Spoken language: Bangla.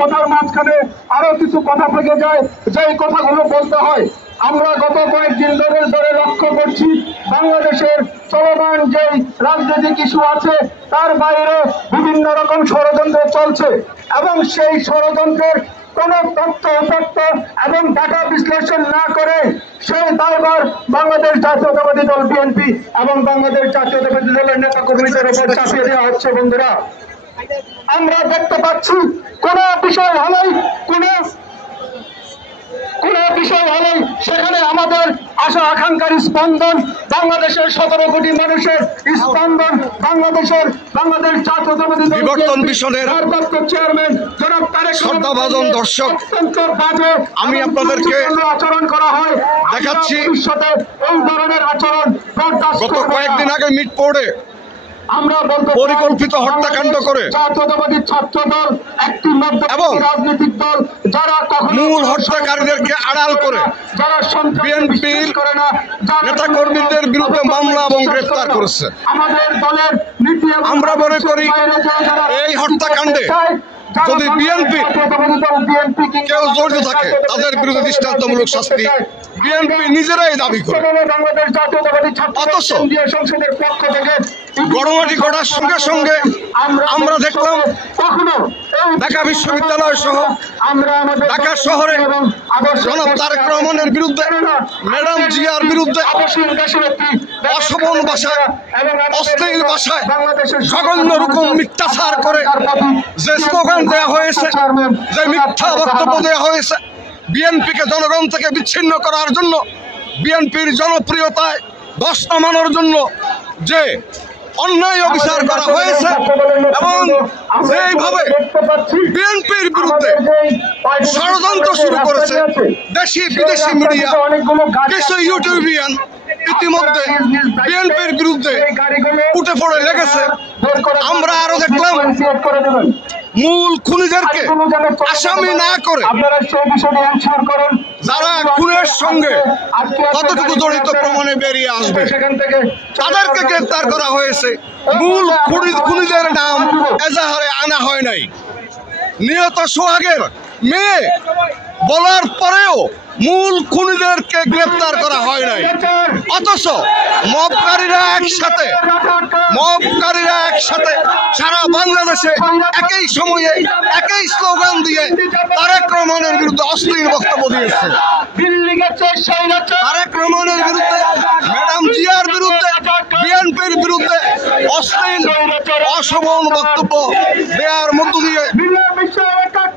কথার মাঝখানে আরো কিছু কথা থেকে যায়, যে কথাগুলো বলতে হয়। আমরা গত কয়েকদিন ধরে লক্ষ্য করছি বাংলাদেশের চলমান যে রাজনৈতিক ইস্যু আছে তার বাইরে বিভিন্ন রকম ষড়যন্ত্র চলছে, এবং সেই ষড়যন্ত্রের কোন তথ্য উপাত্ত এবং ডাটা বিশ্লেষণ না করে সেই দায়ভার বাংলাদেশ জাতীয়তাবাদী দল বিএনপি এবং বাংলাদেশ জাতীয়তাবাদী দলের নেতা কর্মীদের উপর চাপিয়ে দেওয়া হচ্ছে। বন্ধুরা, আমরা দেখতে পাচ্ছি কোন বিষয় হলেই সেখানে আমাদের আশা আকাঙ্ক্ষার স্পন্দন, বাংলাদেশের 17 কোটি মানুষের স্পন্দন, বাংলাদেশ জাতীয়তাবাদী দল বিবর্তন মিশনের ভারপ্রাপ্ত চেয়ারম্যান জনাব তারেক শ্রদ্ধাভাজন দর্শক, অত্যন্ত বাজে আমি আপনাদেরকে আচরণ করা হয় দেখাচ্ছি। ভবিষ্যতে এই ধরনের আচরণ গত কয়েকদিন আগে মিটপোর্টে আমরা পরিকল্পিত হত্যাকাণ্ড করে জাতীয়তাবাদী ছাত্র দল একটি এবং রাজনৈতিক দল যারা মূল হত্যাকারীদেরকে আড়াল করে বিএনপির নেতা কর্মীদের বিরুদ্ধে মামলা এবং গ্রেফতার করেছে। আমাদের দলের নীতি আমরা মনে করি এই হত্যাকাণ্ডে যদি বিএনপি কেউ জড়িত থাকে তাদের বিরুদ্ধে দৃষ্টান্তমূলক শাস্তি বিএনপি নিজেরাই দাবি করে। অথচ গণমাটি ঘটার সঙ্গে সঙ্গে আমরা দেখলাম ঢাকা বিশ্ববিদ্যালয় সহ ঢাকা শহরে জনাব তারেক রহমানের বিরুদ্ধে, ম্যাডাম জিয়ার বিরুদ্ধে অশোভন ভাষায়, অশ্লীল ভাষায় জঘন্য রকম মিথ্যাচার করে যে স্লোগান দেওয়া হয়েছে, যে মিথ্যা বক্তব্য দেওয়া হয়েছে, বিএনপিকে জনগণ থেকে বিচ্ছিন্ন করার জন্য, বিএনপির জনপ্রিয়তায় ধস নামানোর জন্য যে অন্যায় অবিচার করা হয়েছে এবং যেভাবে বিএনপির বিরুদ্ধে ষড়যন্ত্র শুরু করেছে দেশি বিদেশি মিডিয়া, কিছু ইউটিউবিয়ান ইতিমধ্যে বিএনপির বিরুদ্ধে উঠে পড়ে লেগেছে। আমরা আরো দেখলাম মূল খুনিদেরকে আসামি না করে যারা খুনের সঙ্গে কতটুকু জড়িত প্রমাণে বেরিয়ে আসবে তাদেরকে গ্রেফতার করা হয়েছে। মূল খুনিদের নাম এজাহারে আনা হয় নাই। নিহত সোহাগের মেয়ে বলার পরেও মূল খুনিদেরকে গ্রেফতার করা হয় নাই। অথচ মবকারীরা একসাথে সারা বাংলাদেশে একই সময়ে একই স্লোগান দিয়ে তারেক রহমানের বিরুদ্ধে অশ্লীল বক্তব্য দিয়েছে। তারেক রহমানের বিরুদ্ধে, ম্যাডাম জিয়ার বিরুদ্ধে, বিএনপির বিরুদ্ধে অশ্লীল অশোভন বক্তব্য দেওয়ার মধ্য দিয়ে